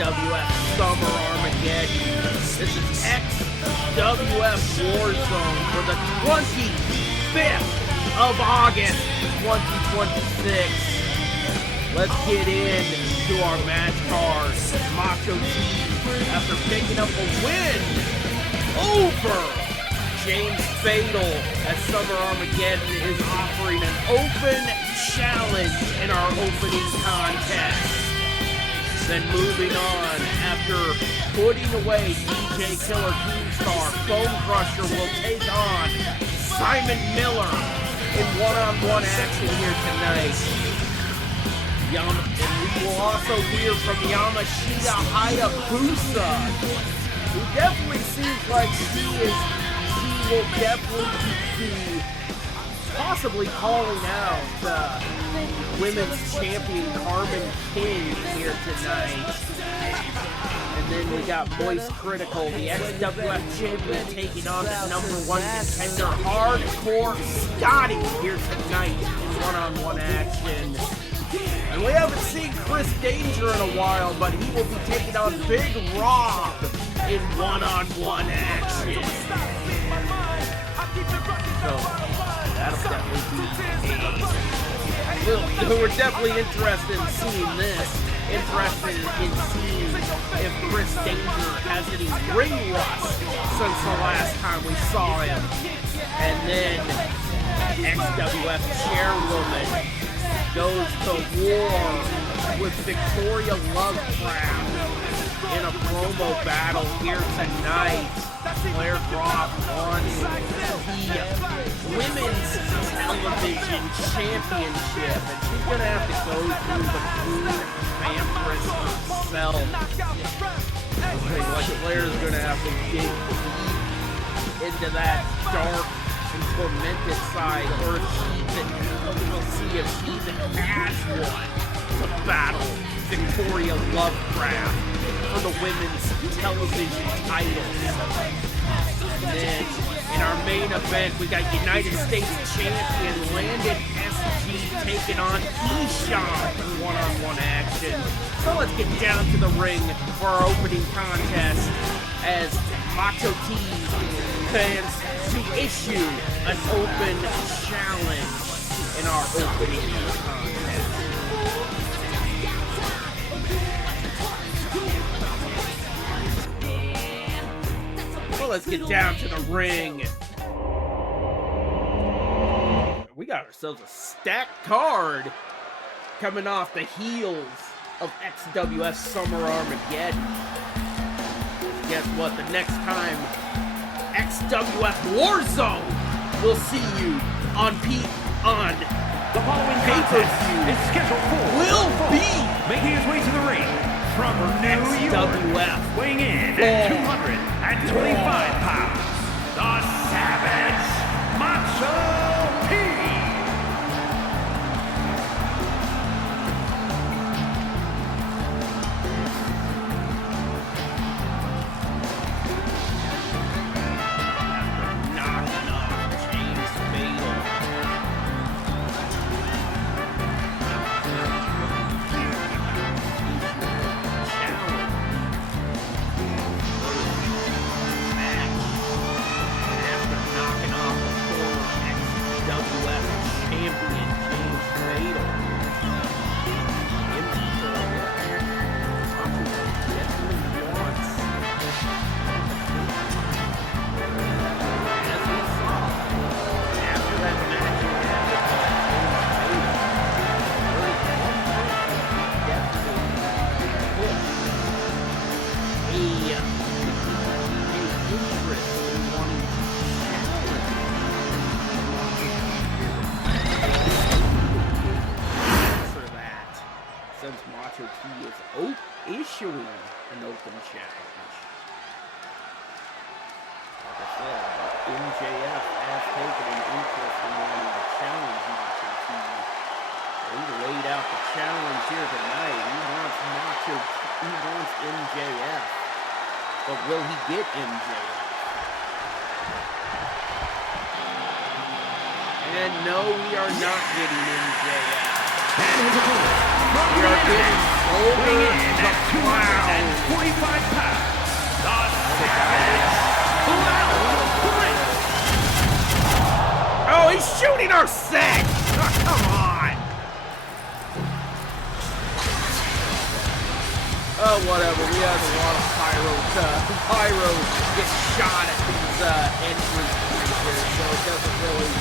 XWF Summer Armageddon. This is XWF Warzone for the 25th of August, 2026. Let's get into our match cards. Macho T, after picking up a win over James Fatal at Summer Armageddon, is offering an open challenge in our opening contest. Then moving on, after putting away DJ Killer Keemstar, Foam Crusher will take on Simon Miller in one-on-one action here tonight. And we will also hear from Yamashita Hayabusa, who definitely seems like he will definitely be possibly calling out women's champion Carmen King here tonight. And then we got Voice Critical, the XWF champion, taking on the #1 contender Hardcore Scotty here tonight in one-on-one action. And we haven't seen Chris Danger in a while, but he will be taking on Big Rob in one-on-one action. So that'll definitely be we're definitely interested in seeing this. Interested in seeing if Chris Danger has any ring rust since the last time we saw him. And then XWF chairwoman goes to war with Victoria Lovecraft in a promo battle here tonight. Claire Croft won the Women's Television Championship, and she's going to have to go through the Queen Vampiress herself. I think like Claire's going to have to dig deep into that dark and tormented side, or if we'll see if she even has one to battle Victoria Lovecraft for the Women's Television titles. And then in our main event, we got United States Champion Landon SG taking on Eshawn in one-on-one action. So let's get down to the ring for our opening contest as Macho T plans to issue an open challenge in our opening contest. So let's get down to the ring. We got ourselves a stacked card coming off the heels of XWF Summer Armageddon. Guess what? The next time XWF Warzone will see you on the following pay-per-view is scheduled for will be making his way to the ring from New York, weighing in at 225 pounds, the Savage Macho T. Issuing an open challenge. Like I said, MJF has taken an interest in wanting to challenge Macho T. He laid out the challenge here tonight. He wants MJF. But will he get MJF? And no, we are not getting MJF. And his opponent, from We are Canada, getting weighing older in the at 245 pounds, the Savage Clown Prince. Oh, he's shooting our set! Oh, come on! Oh, whatever. We have a lot of pyro get shot at these entrance creatures, so it doesn't really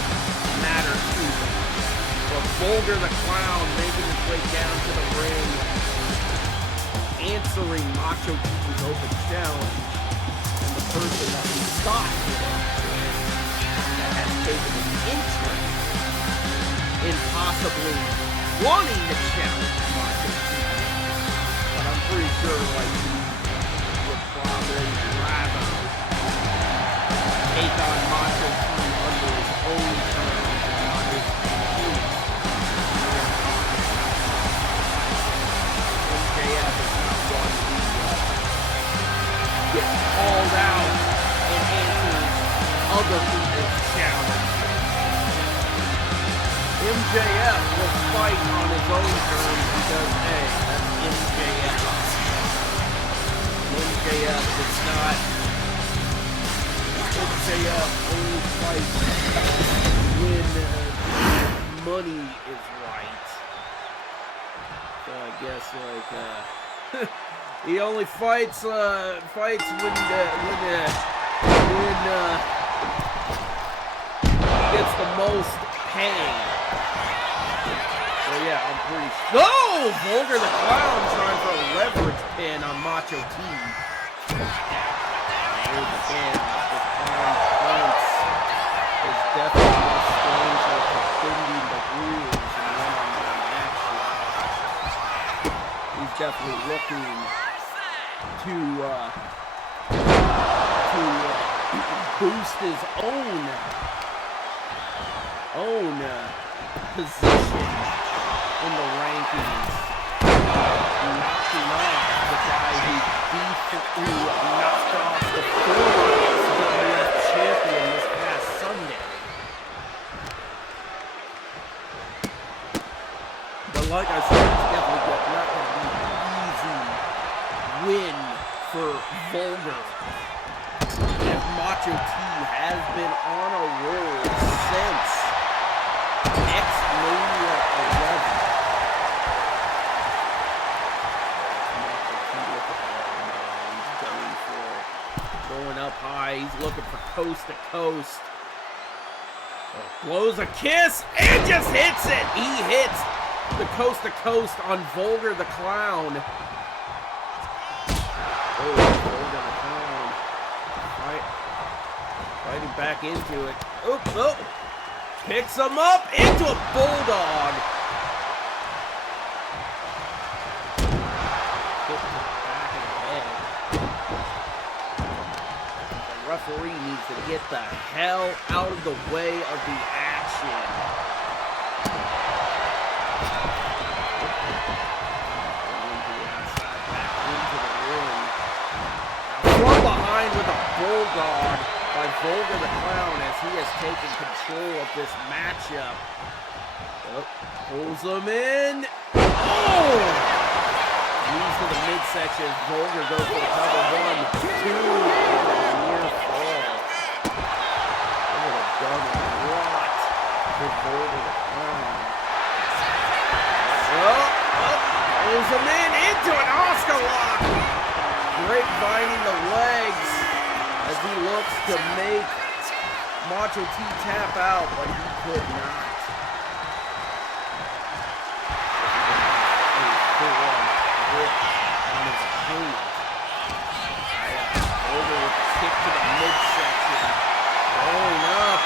matter too much. But Vulgar the Clown making his way down to the ring, answering Macho T's open challenge, and the person that we thought that has taken an interest in possibly wanting to challenge Macho T. But I'm pretty sure, like, he would probably rather take on Macho T under his own terms and not his own. MJF is not one who gets called out and answers other people's challenges. MJF will fight on his own terms because, hey, that's MJF. MJF does not. MJF only fights when money is right. So I guess, like, he only fights when he gets the most pay. So yeah, I'm pretty sure. No! Vulgar the Clown trying for a leverage pin on Macho T. Here's again, the Clown Prince is definitely more strange for bending the rules in one-on-one action. He's definitely looking to boost his own position in the rankings, knocking off the guy who knocked off the former WWF champion this past Sunday. But like I said, it's definitely not going to be an easy win for Vulgar. And Macho T has been on a roll since X-Mania 11. Going up high, he's looking for coast to coast. Blows a kiss and just hits it. He hits the coast to coast on Vulgar the Clown. Oh, Vulgar the Clown. Fighting back into it. Oh. Picks him up into a bulldog. Hit the back of the head. The referee needs to get the hell out of the way of the action. Into the outside, back into the ring. Now from behind with a bulldog by Vulgar the Clown as he has taken control of this matchup. Oh, pulls him in. Oh! Knees to the midsection. Vulgar goes for the cover. 1, 2. Near fall. That would have done a lot for Vulgar the Clown. Oh, pulls him in into an Oscar lock. Grapevine the legs as he looks to make Macho T tap out, but he could not. On his opponent. Over with a kick to the midsection. Going up.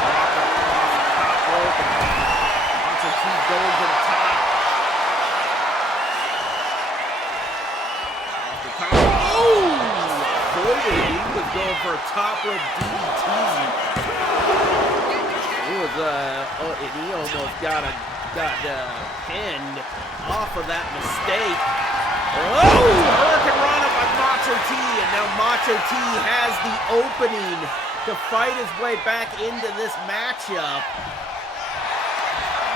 Drop across the top rope. Macho T going to the top. He was going for a top rope DDT. And he almost got pinned off of that mistake. Oh, Hurricane Rana by Macho T, and now Macho T has the opening to fight his way back into this matchup.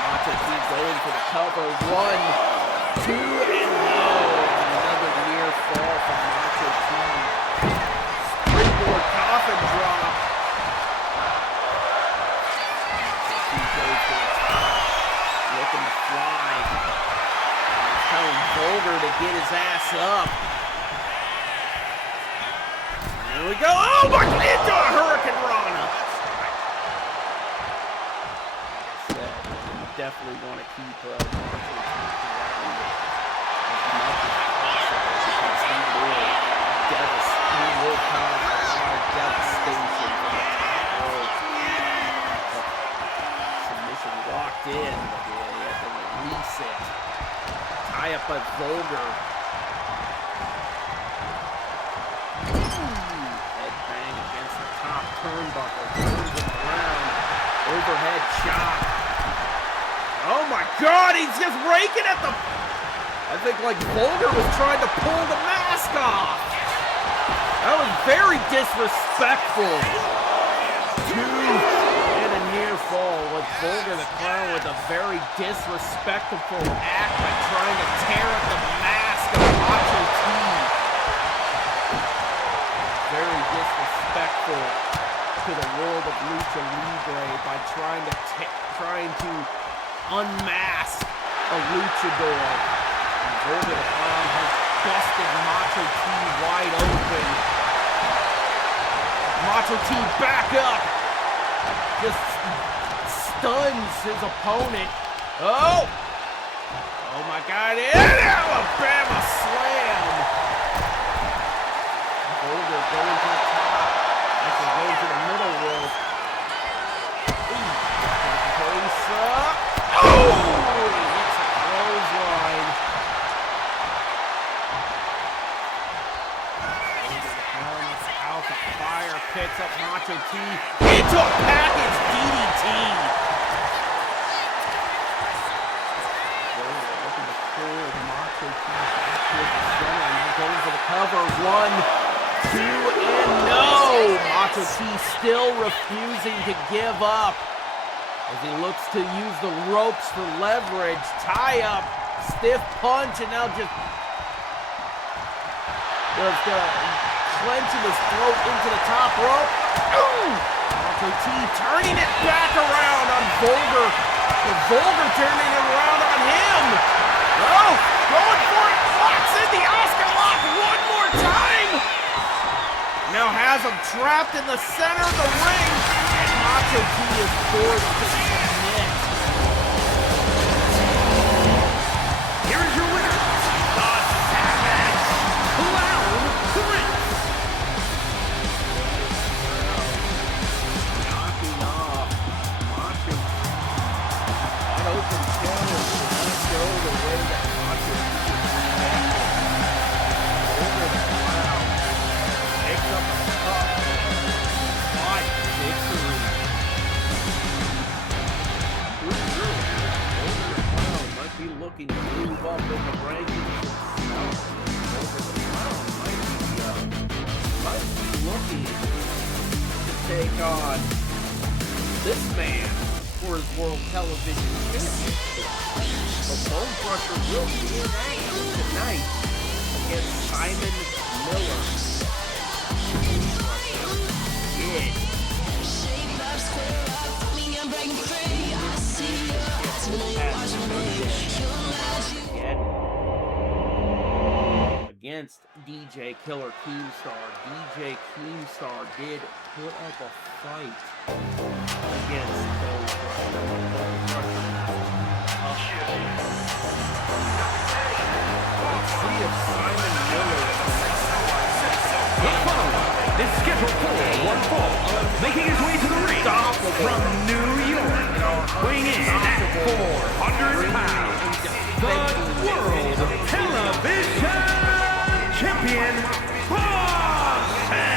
Macho T going for the cover. 1, 2, and no. Another near fall from Macho T. Springboard coffin drop. Macho T goes to the top, looking to fly. He's telling Vulgar to get his ass up. Here we go. Oh my God, into a Hurricane Rana. Like I said, you definitely want to keep Macho T as much as possible because he will cause a lot of devastation from the top rope. Submission locked in, but they have to release it. Tie up by Vulgar. Turnbuckle, turns him around, overhead chop. Oh my God, he's just raking at the... I think like Vulgar was trying to pull the mask off. That was very disrespectful. 2 and a near fall with Vulgar the Clown with a very disrespectful act by trying to tear at the mask of Macho T. Very disrespectful to the world of Lucha Libre by trying to unmask a luchador. And Vulgar the Clown has busted Macho T wide open. Macho T back up. Just stuns his opponent. Oh! Oh my God, and Alabama slam! Vulgar going to the top. Actually going to the middle rope. Place up. Oh! He hits a clothesline. House of Fire picks up Macho T into a package DDT. Looking to pull Macho T back towards the center and going for the cover. 1, 2, and no! Macho T still refusing to give up as he looks to use the ropes for leverage. Tie up, stiff punch, and now just clenching his throat into the top rope. Ooh! Macho T turning it back around on Vulgar. And Vulgar turning it around on him. Oh, going for it. Locks in the Oscar lock one more time. Now has him trapped in the center of the ring. And Macho T is forced to submit. Here is your winner, the Savage Clown Prince. Knocking off Macho T. That open challenge did not go the way that Macho T expected. Over the Clown takes up a tough fight victory. Over the Clown might be looking to move up in the rankings. Over the Clown might be looking to take on this man for his World Television Championship. But Bone Crusher will be in action tonight against Simon Miller. Yeah. Against DJ Killer Keemstar. DJ Keemstar did put up a fight against Bone Crusher. Let's see if Simon Miller The following is scheduled for one fall, making his way to the ring from New York, weighing in at 400 pounds, the World Television Champion, Boston.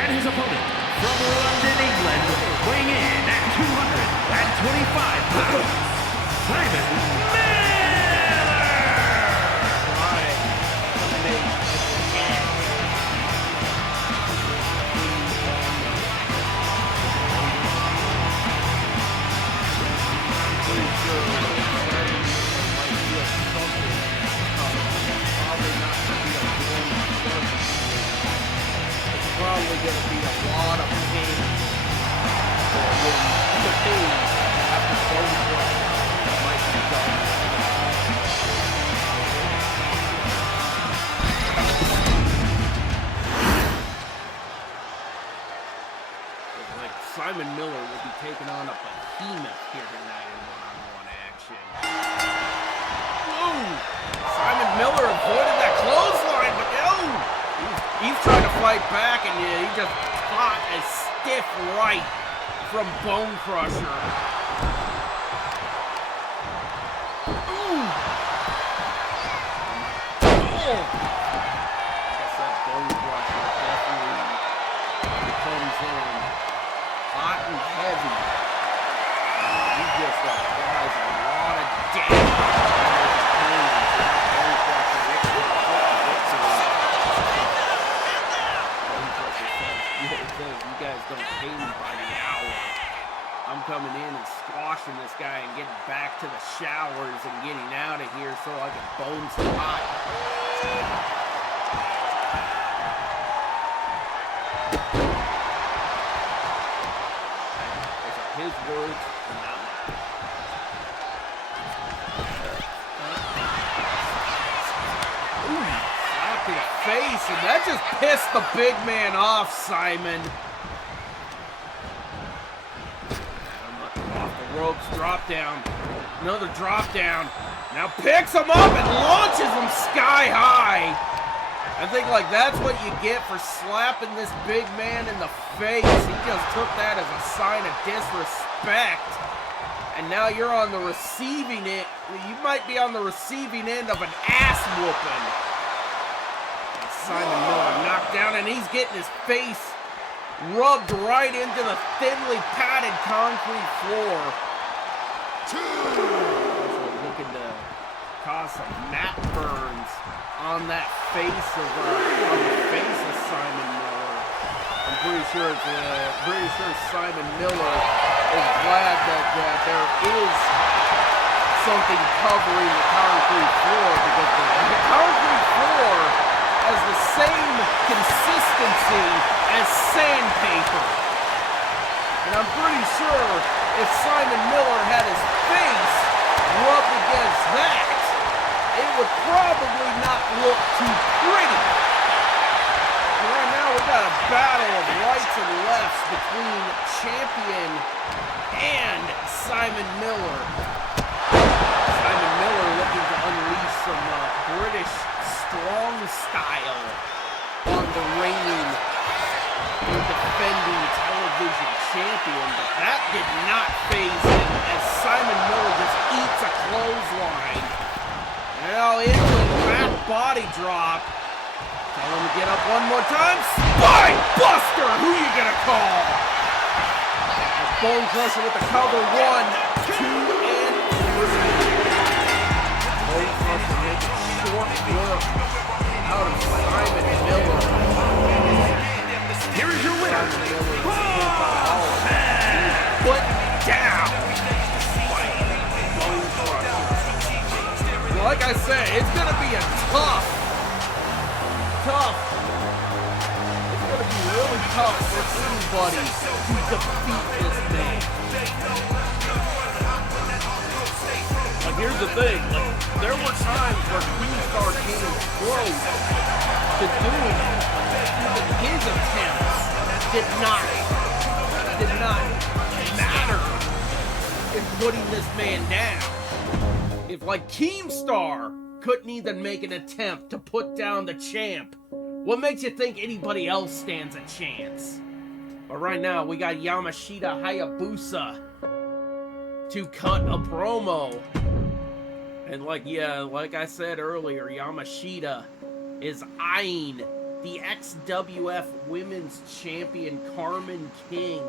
And his opponent from London, England, weighing in at 225 pounds, Simon Miller! Right. Pretty sure Simon might feel something. Probably not going to be a warm start. It's probably going to be a lot of pain. The pain after bone crush might be done. Like Simon Miller will be taking on a behemoth here tonight in one-on-one action. Whoa! Simon Miller avoided that clothesline, but no! He's trying to fight back, and he just caught a stiff right from Bone Crusher. Ooh! Oh! I guess that Bone Crusher definitely comes in hot and heavy. He just applies a lot of damage. You guys don't pay me by the hour. I'm coming in and squashing this guy and getting back to the showers and getting out of here so I can bone some hot. Those are his words, not mine. Ooh, slap to the face, and that just pissed the big man off, Simon. Off the ropes, drop down. Another drop down. Now picks him up and launches him sky high. I think like that's what you get for slapping this big man in the face. He just took that as a sign of disrespect. And now you're on the receiving end. You might be on the receiving end of an ass whooping. And Simon Miller knocked down, and he's getting his face rubbed right into the thinly padded concrete floor. Looking to cause some mat burns on that face of Simon Miller. I'm pretty sure Simon Miller is glad that there is something covering the concrete floor, because the concrete floor has the same consistency as sandpaper. And I'm pretty sure if Simon Miller had his face rubbed against that, it would probably not look too pretty. And right now we got a battle of rights and lefts between champion and Simon Miller. Simon Miller looking to unleash some British strong style on the reigning and defending television champion, but that did not faze him as Simon Miller just eats a clothesline. Now into the back body drop. Tell him to get up one more time. Spine Buster! Who you gonna call? Bone Crusher with the cover. 1, 2, and 3. Bone Crusher makes short work out of Simon Miller. Here is your winner. Put down. Bone Crusher. Like I said, it's gonna be a tough. It's gonna be really tough for anybody to defeat this man. Like, here's the thing, like, there were times where Keemstar came close to doing it. Even his attempts did not matter in putting this man down. If, like, Keemstar couldn't even make an attempt to put down the champ, what makes you think anybody else stands a chance? But right now, we got Yamashita Hayabusa to cut a promo. And like I said earlier, Yamashita is eyeing the XWF Women's Champion Carmen King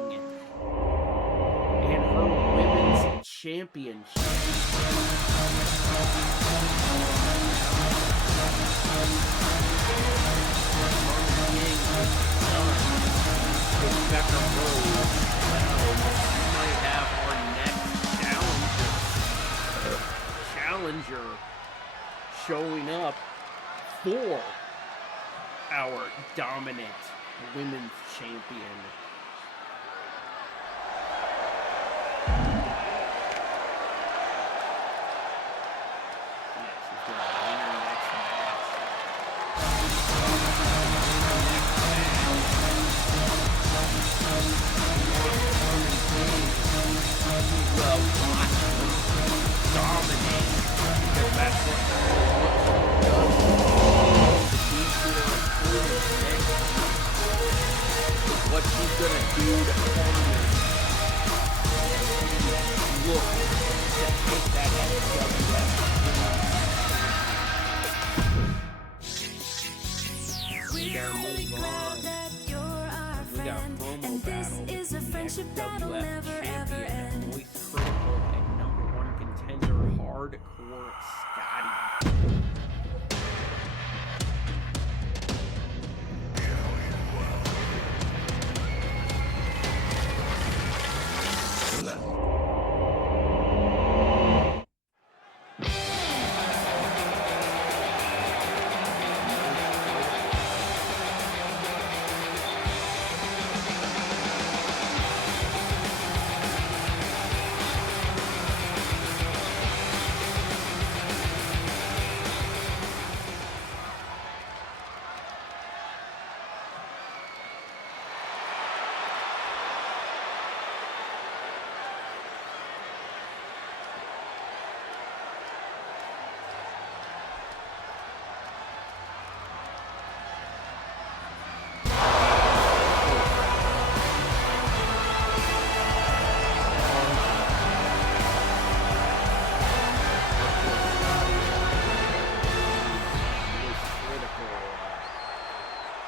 and her Women's Championship. Becca Rose. We might have our next challenger showing up for our dominant women's champion. What she's gonna do to Carmen. Look to take that XWF. We gotta move on. We got a promo battle. This is a friendship that'll never ever end. Voice Critical and #1 contender Hardcore Scotty.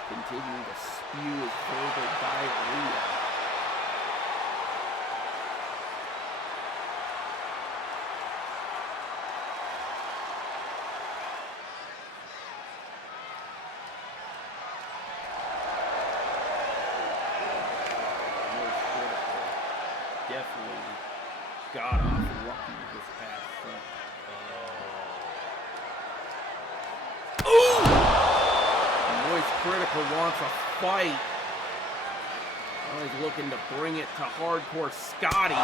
Continuing to spew his verbal diarrhea. Definitely got off lucky this past Critical wants a fight. Now he's looking to bring it to Hardcore Scotty. There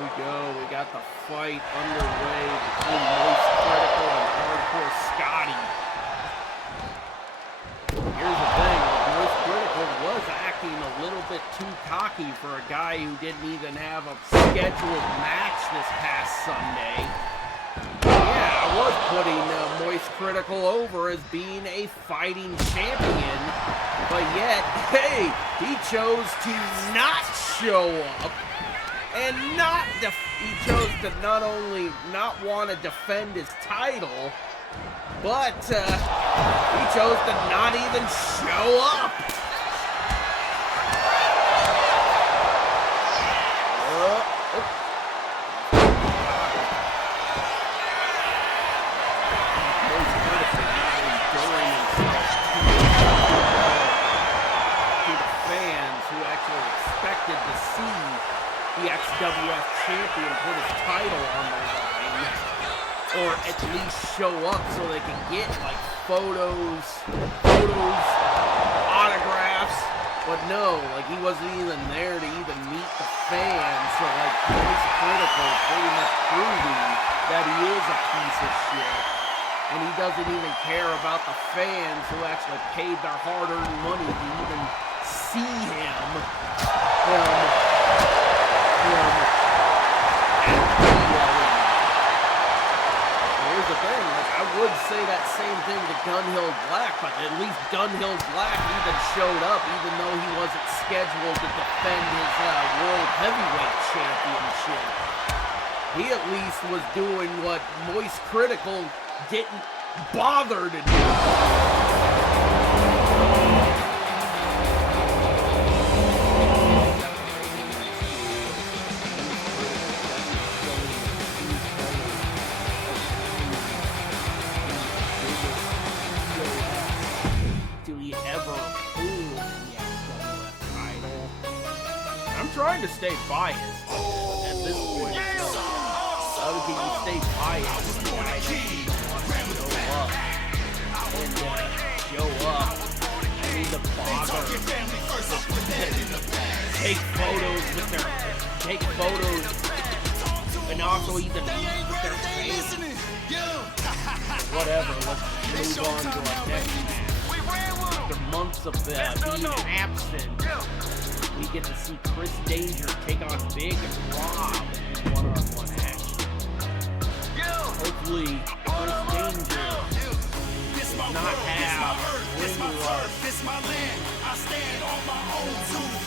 we go. We got the fight underway between Voice Critical and Hardcore Scotty. Here's the thing. Voice Critical was acting a little bit too cocky for a guy who didn't even have a scheduled match this past Sunday. Yeah, I was putting Moist Critical over as being a fighting champion, but yet, hey, he chose to not show up and he chose to not only not want to defend his title, but he chose to not even show up. To see the XWF champion put his title on the line, or at least show up so they can get like photos, autographs, but no, like he wasn't even there to even meet the fans, so like Voice Critical pretty much proving that he is a piece of shit, and he doesn't even care about the fans who actually paid their hard-earned money to even see him here's the thing, like I would say that same thing to Gunhill Black, but at least Gunhill Black even showed up, even though he wasn't scheduled to defend his World Heavyweight Championship. He at least was doing what Moist Critical didn't bother to do. Do we ever hold the XWF title? I'm trying to stay biased at this point. How can you stay biased when the guy show up and need to bother take photos and also even their face. Whatever, let's move on to our next match. After months of being absent, we get to see Chris Danger take on Big Rob in one-on-one action. Hopefully, Chris Danger does not have ring rust.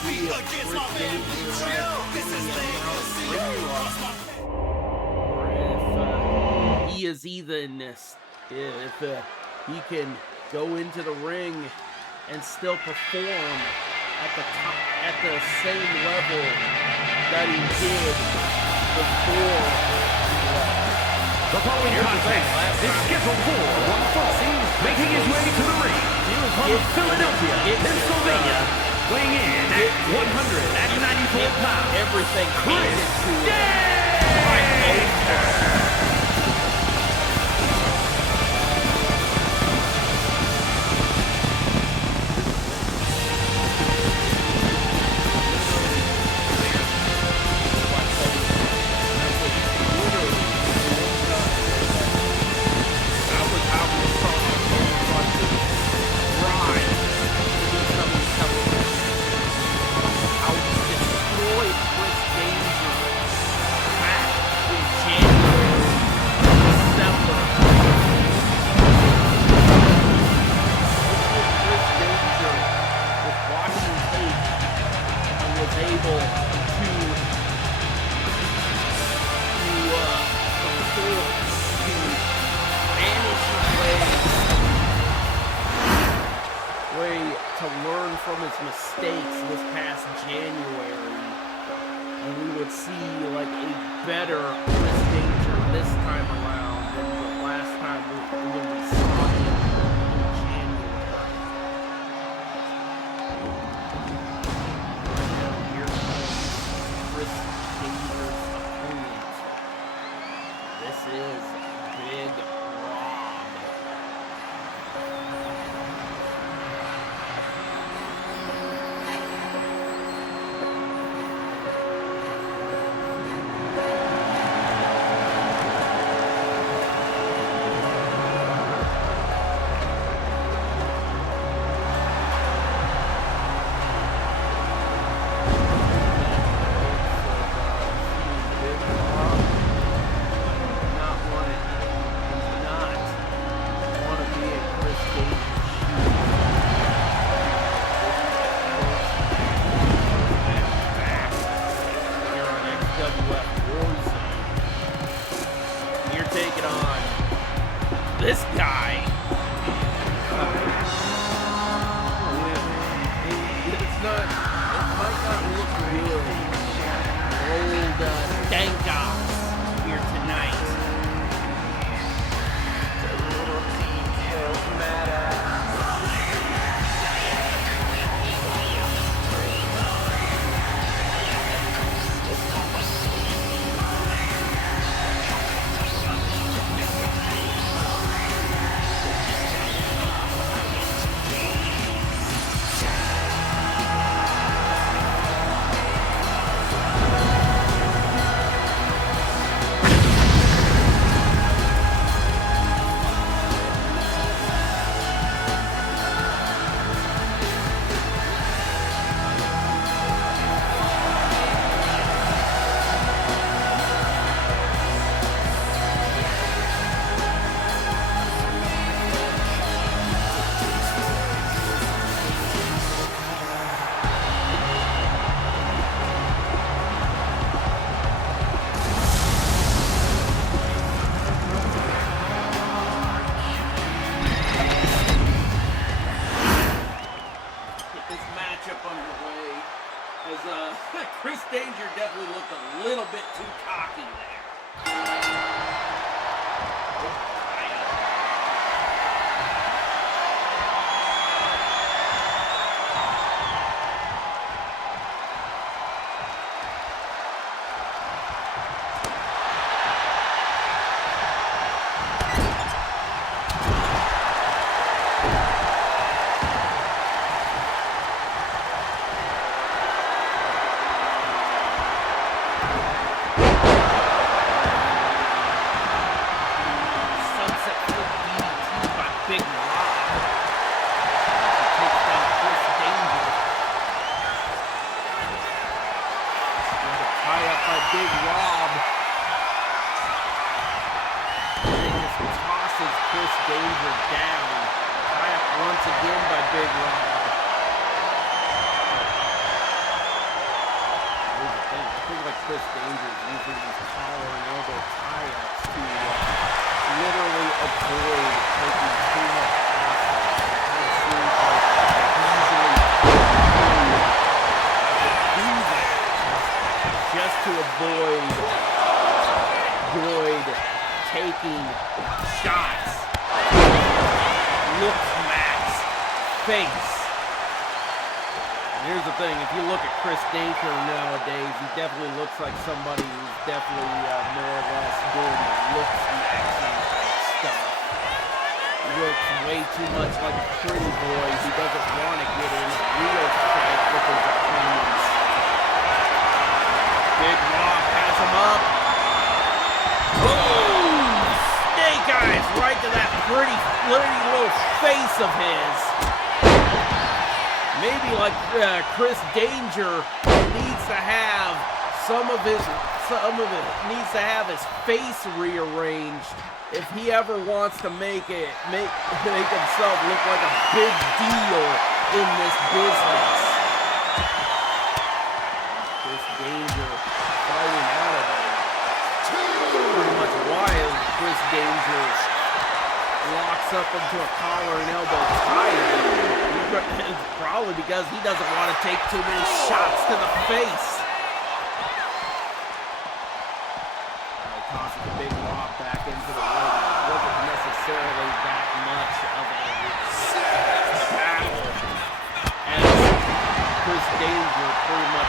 We have Chris Danger ring rust. Or if he is even, if he can go into the ring and still perform at the same level that he did before. The following contest is scheduled for one fall, making his way to the ring from Philadelphia, Pennsylvania, weighing in at 194 pounds, Everything Chris Danger. To learn from his mistakes this past January, and we would see like a better Chris Danger this time around than the last time when we saw him in January. Right now, here comes Chris Danger's opponent. This is Big Rob. Because Chris Danger definitely looked a little bit too cocky there. Definitely looks like somebody who's definitely more or less doing the looks maxing stuff. Looks way too much like a pretty boy who doesn't want to get in real fight with his opponents. Big Rob has him up. Boom! Snake eyes right to that pretty little face of his. Maybe like Chris Danger needs to have some of it needs to have his face rearranged if he ever wants to make himself look like a big deal in this business. Chris Danger fighting out of it. Pretty much wild. Chris Danger locks up into a collar and elbow tie. It's probably because he doesn't want to take too many shots to the face. Tosses a big lob back into the ring. It wasn't necessarily that much of a battle, as Chris Danger pretty much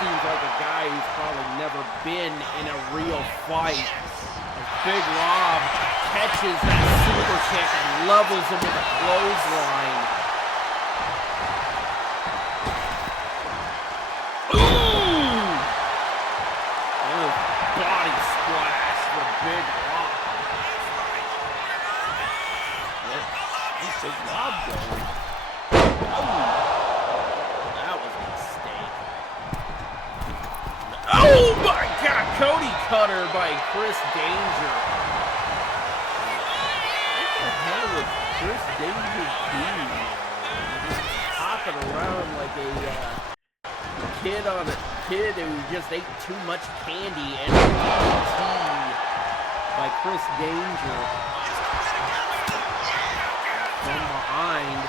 seems like a guy who's probably never been in a real fight. Big Rob catches that super kick and levels him with a clothesline. Boom! Oh, body splash for Big Rob. Where's Big Rob going? Oh, that was a mistake. Oh my God! Cody cutter by Chris Danger. What the hell was Chris Danger doing? Just hopping around like a kid who just ate too much candy and tea by Chris Danger. From behind.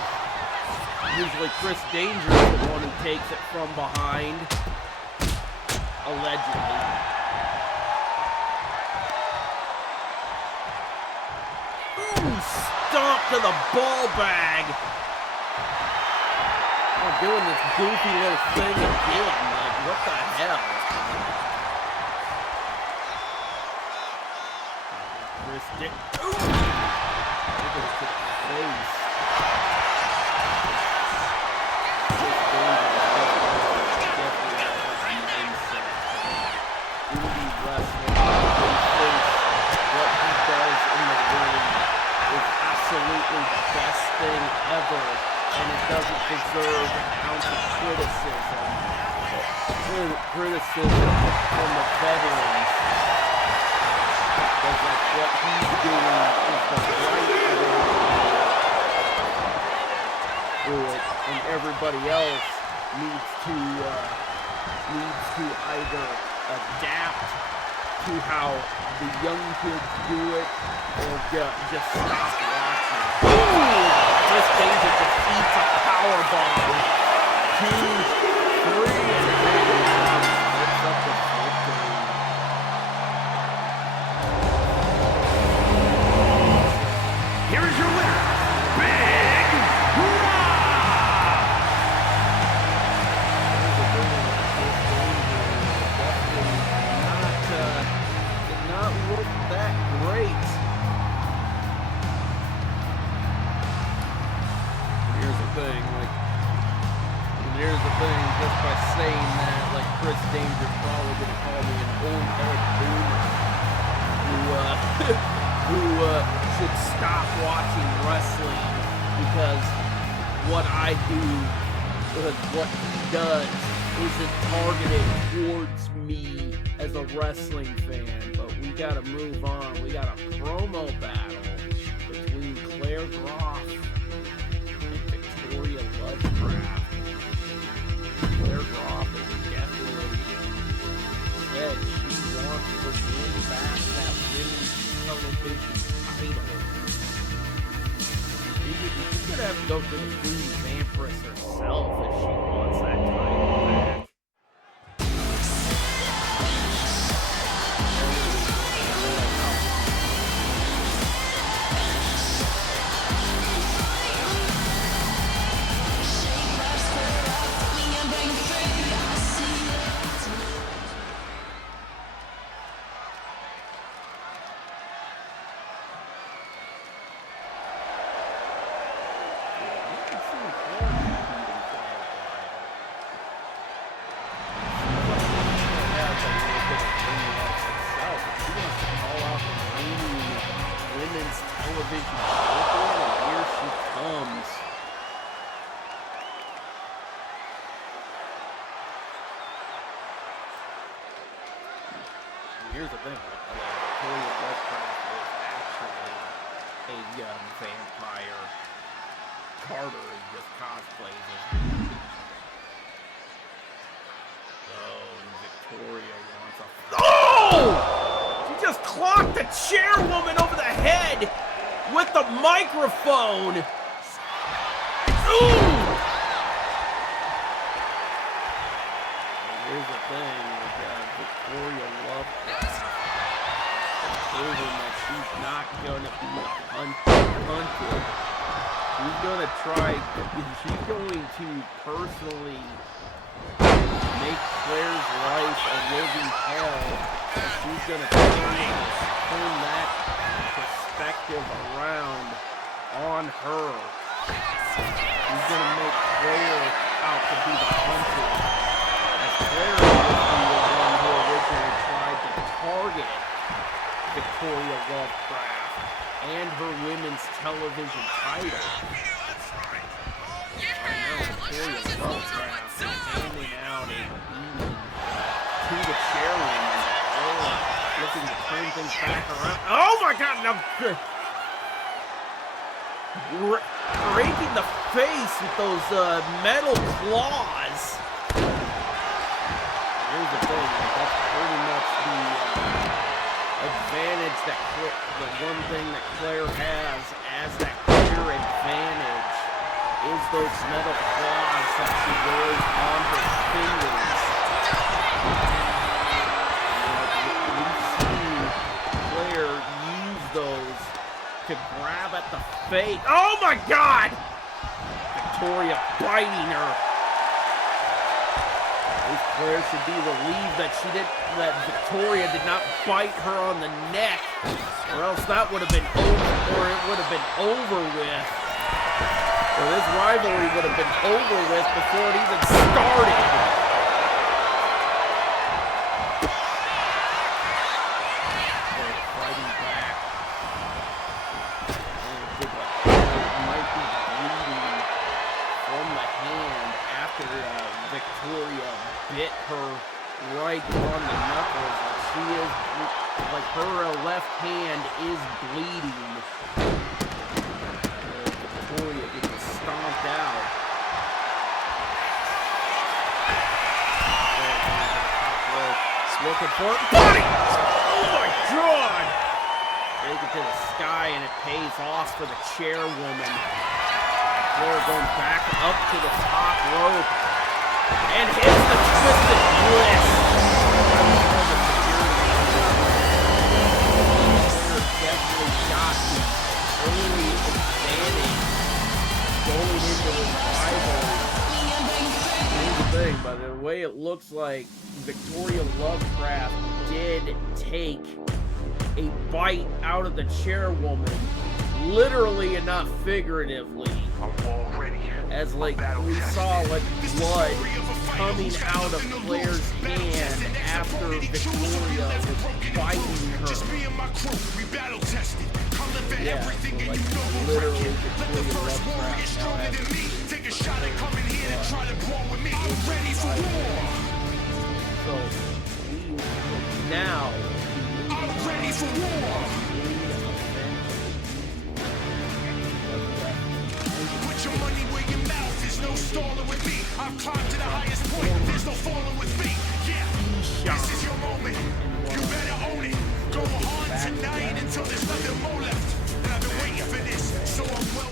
Usually Chris Danger is the one who takes it from behind. Allegedly. Stomp to the ball bag. Oh, doing this goofy little thing again. Like, what the hell? Chris Danger. Look at the face. Chris Danger definitely has a mindset. Indie wrestling. What he does in the ring is absolutely the best thing ever, and it doesn't deserve an ounce of criticism. Criticism from the veterans. Because like what he's doing is the right way to do it, and everybody else needs to either adapt to how the young kids do it, or just stop watching. Ooh! Chris Danger just eats a powerbomb to thing, like, and here's the thing, just by saying that, like, Chris Danger's probably gonna call me an old head boomer who should stop watching wrestling because what I do, what he does, isn't targeted towards me as a wrestling fan. But we gotta move on. We got a promo battle between Claire Groff and Victoria Lovecraft. Claire Groff has definitely said she wants to win back that women's television title. She's gonna have to go to the Queen Empress herself if she wants that title back. Television champion, and here she comes. Here's the thing, Victoria Lovecraft is actually a vampire. Carter is just cosplays as Victoria wants a... Oh! She just clocked the chairwoman over the head with the microphone. Ooh! And here's the thing with Victoria Lovecraft. Proving that she's not going to be hunted. She's going to try, she's going to personally make Claire's life a living hell. And she's going to turn that perspective around on her. He's gonna make Claire out to be the hunter, as Claire was the one who originally tried to target Victoria Lovecraft and her women's television title. Right now, Victoria Lovecraft is handing out a beating to the chairwoman. Looking to turn things back around. Oh my God! Now, breaking the face with those metal claws. Here's the thing. That's pretty much the advantage that the one thing that Claire has as that clear advantage is those metal claws that she wears on her fingers. To grab at the face. Oh my God! Victoria biting her. This Claire should be relieved that Victoria did not bite her on the neck, or else that would have been over, or it would have been over with. Or this rivalry would have been over with before it even started. Victoria bit her right on the knuckles. She is, like, her left hand is bleeding. Victoria getting stomped out. Looking for it. Body! Oh my God! Take it to the sky and it pays off for the chairwoman. Claire going back up to the top rope. And hits the Twisted Bliss. Definitely got the early advantage going into the rivalry. Here's the thing, by the way it looks like Victoria Lovecraft did take a bite out of the chairwoman literally and not figuratively. As like we saw like blood coming out of Claire's hand after Victoria was biting her. Yeah, so like literally Victoria Lovecraft now has take a shot and come in here and try to brawl with me. I'm ready for war. So now I'm ready for war. Put your money where your mouth is, no stalling with me. I've climbed to the highest point, there's no falling with me. Yeah, this is your moment, you better own it. Go on tonight until there's nothing more left. And I've been waiting for this, so I'm well.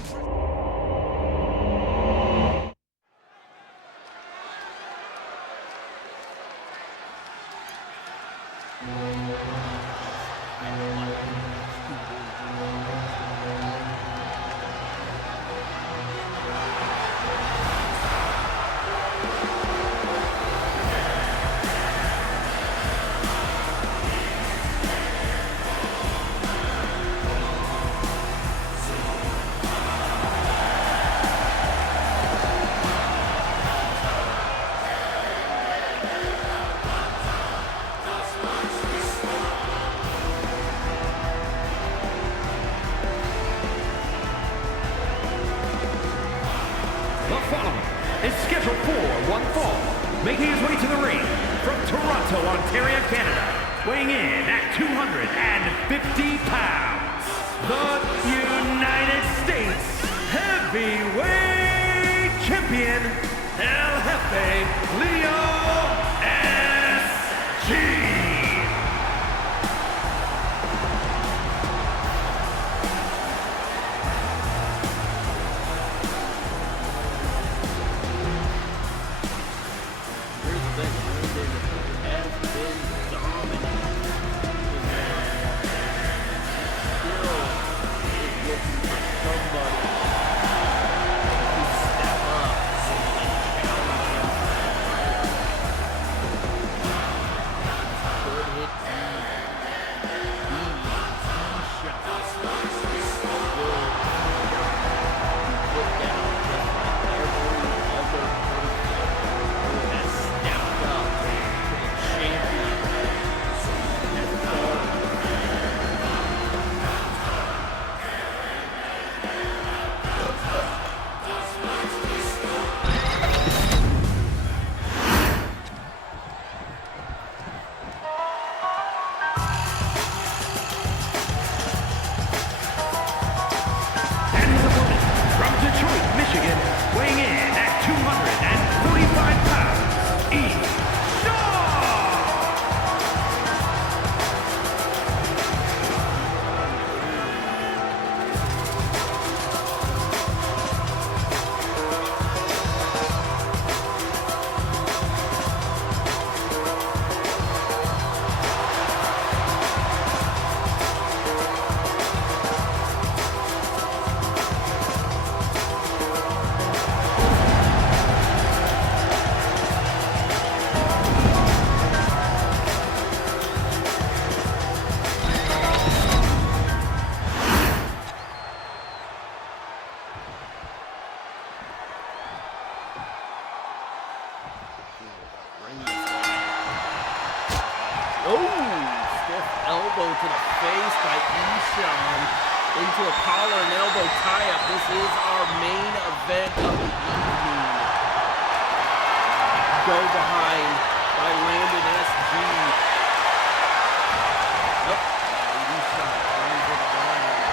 Is scheduled for one fall, making his way to the ring from Toronto, Ontario, Canada, weighing in at 250 pounds, the United States Heavyweight Champion, El Jefe Leo S.G. elbow to the face by Ishan into a collar and elbow tie-up. This is our main event of the evening. Go behind by Landon SG. Nope. Ishan brings it around.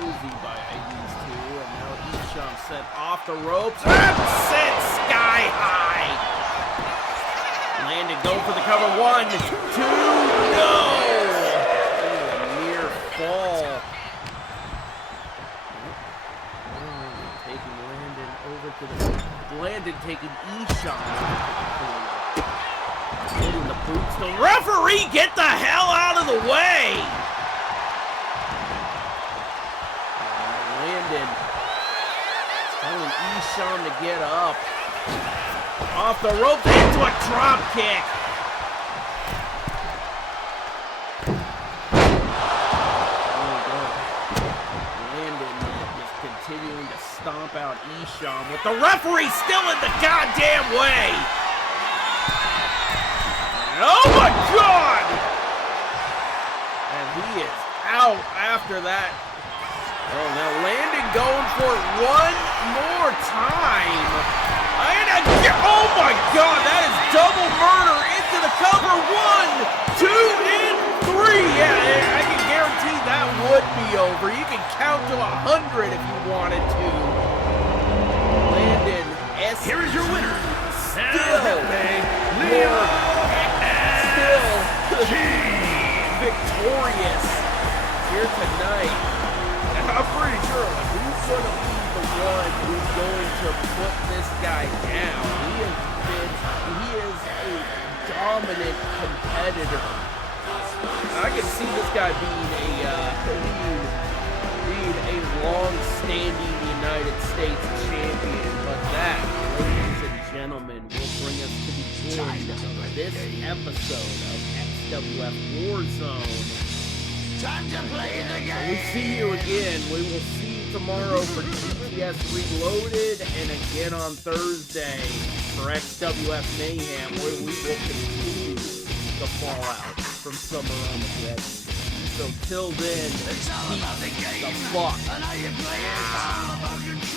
cozy by these two, and now Isham set off the ropes and sent sky high. Landon go for the cover. 1, 2, no! Oh, a near fall. Taking Landon over to the... Landon taking Isham over to the corner. Hitting the boots. The referee, get the hell out of the way! Landon telling Isham to get up. Off the ropes into a drop kick. Landon just continuing to stomp out Isham with the referee still in the goddamn way. Oh my God! And he is out after that. Oh, now Landon going for it one more time. And again, oh my God, that is double murder into the cover. 1, 2, and 3. Yeah, I can guarantee that would be over. You can count to 100 if you wanted to. Landon, Here is your winner. Victorious here tonight. And I'm pretty sure who's going to be the one who's going to put this guy down. He is a dominant competitor. I can see this guy being a long-standing United States champion, but that, ladies and gentlemen, will bring us to the end of this episode of XWF Warzone. Time to play the game. We see you again. We will see you tomorrow for GTS Reloaded and again on Thursday for XWF Mayhem, where we will continue the fallout from Summer on the Dead. So till then, It's all about the game. the fuck And how you play it. It's all about control.